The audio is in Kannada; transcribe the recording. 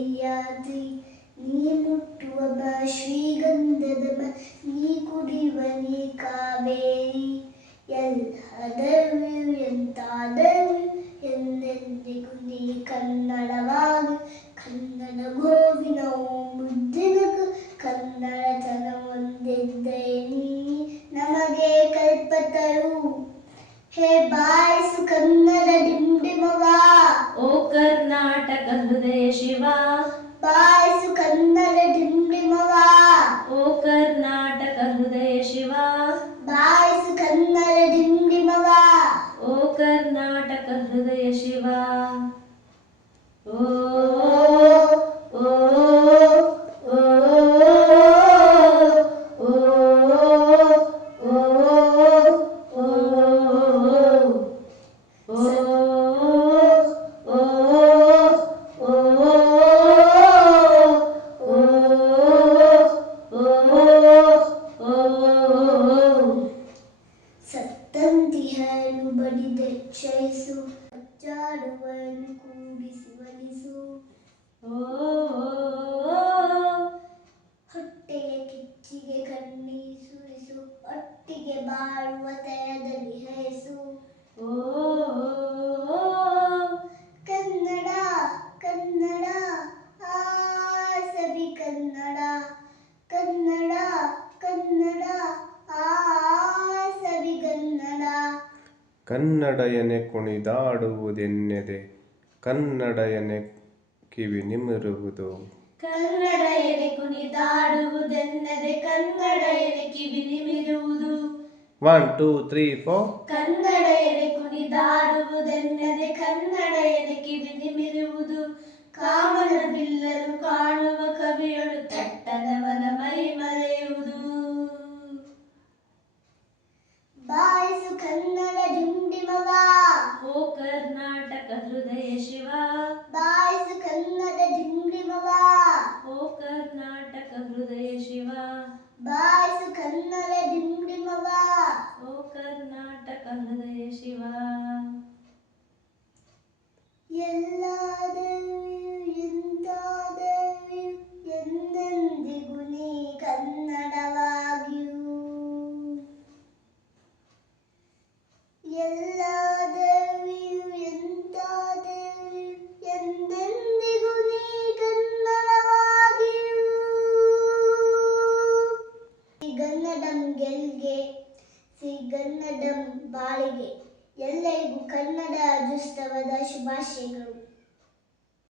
ಸಹ್ಯಾದ್ರಿ ನೀ ಮುಟ್ಟುವ ಶ್ರೀಗಂಧದ ನೀ ಕುಡಿಯುವ ನೀ ಕಾವೇರಿ ಎಲ್ಲಾದರೂ ಎಂತಾದರೂ ಎಂದೆಂದಿಗೂ ನೀ ಕನ್ನಡವಾಗಿ ಕನ್ನಡ ಗೋವಿನ ಮುದ್ದಿನಗೂ ಕನ್ನಡತನ ಒಂದಿದ್ದೇ ನೀ ನಮಗೆ ಕಲ್ಪತರು ಹೇ ಬಾರಿಸು ಕನ್ನಡ ಡಿಂಡಿಮವ ಓ ಕರ್ನಾಟಕ ಹೃದಯ ಶಿವ ಬಾರಿಸು ಕನ್ನಡ ಡಿಂಡಿಮವ ಓ ಕರ್ನಾಟಕ ಹೃದಯ ಶಿವ ಬಾರಿಸು ಕನ್ನಡ ಡಿಂಡಿಮವ ಓ ಕರ್ನಾಟಕ ಹೃದಯ ಶಿವ ಓ ಓ ಓ ಸತ್ತಂತಿಹರು ಬಡಿದೆಚ್ಚರಿಸು ಅಚ್ಚಾಡುವನ್ನು ಕೂಡಿಸಿ ಒಲಿಸು ಹೊಟ್ಟೆಗೆ ಕಿಚ್ಚಿಗೆ ಕಣ್ಣೀರು ಸುರಿಸು ಒಟ್ಟಿಗೆ ಬಾಳುವ ತಯದಲ್ಲಿ ಹರಿಸು ಕನ್ನಡ ಕನ್ನಡ ಆ ಸವಿ ಕನ್ನಡ ಕನ್ನಡ ಕನ್ನಡ ಆ ಸವಿ ಕನ್ನಡ ಕನ್ನಡಯನೆ ಕುಣಿದಾಡುವುದೆನ್ನೆದೆ ಕನ್ನಡಯನೆ ಕಿವಿ ನಿಮಿರುವುದು ಕನ್ನಡ ಎನೆ ಕುಣಿದಾಡುವುದೆನ್ನದೆ ಕನ್ನಡ ಎನೆ ಕಿವಿ ನಿಮಿರುವುದು 1 2 3 4 ಕನ್ನಡ ಎನೆ ಕುಣಿದಾಡುವುದೆನ್ನದೆ ಕನ್ನಡ ಎನೆ ಕಿವಿ ನಿಮಿರುವುದು ಕಾಮನ ಬಿಲ್ಲನು ಕಾಣುವ ಕವಿಯೊಳು ತಟ್ಟನವನ ಮೈ ಮರೆಯುವುದು ಬಾರಿಸು ಕನ್ನಡ ಡಿಂಡಿಮವ ಓ ಕರ್ನಾಟಕ ಹೃದಯ ಶಿವ ಬಾರಿಸು ಕನ್ನಡ ಡಿಂಡಿಮವ ಓ ಕರ್ನಾಟಕ ಹೃದಯ ಶಿವ ಬಾರಿಸು ಕನ್ನಡ ಡಿಂಡಿಮವ ಓ ಕರ್ನಾಟಕ ಹೃದಯ ಶಿವ ಎಲ್ಲಾದರೂ ಎಂದಾದರೂ ಎಂದೆಂದಿಗೂ ನೀ ಕನ್ನಡವಾಗಿರು ಎಲ್ಲಾದರೂ ಎಂದಾದರೂ ಎಂದೆಂದಿಗೂ ನೀ ಕನ್ನಡವಾಗಿರು ಸಿಗನ್ನಡಂ ಗೆಲ್ಗೆ ಸಿಗನ್ನಡಂ ಬಾಳಿಗೆ ಎಲ್ಲರಿಗೂ ಕನ್ನಡ ರಾಜ್ಯೋತ್ಸವದ ಶುಭಾಶಯಗಳು.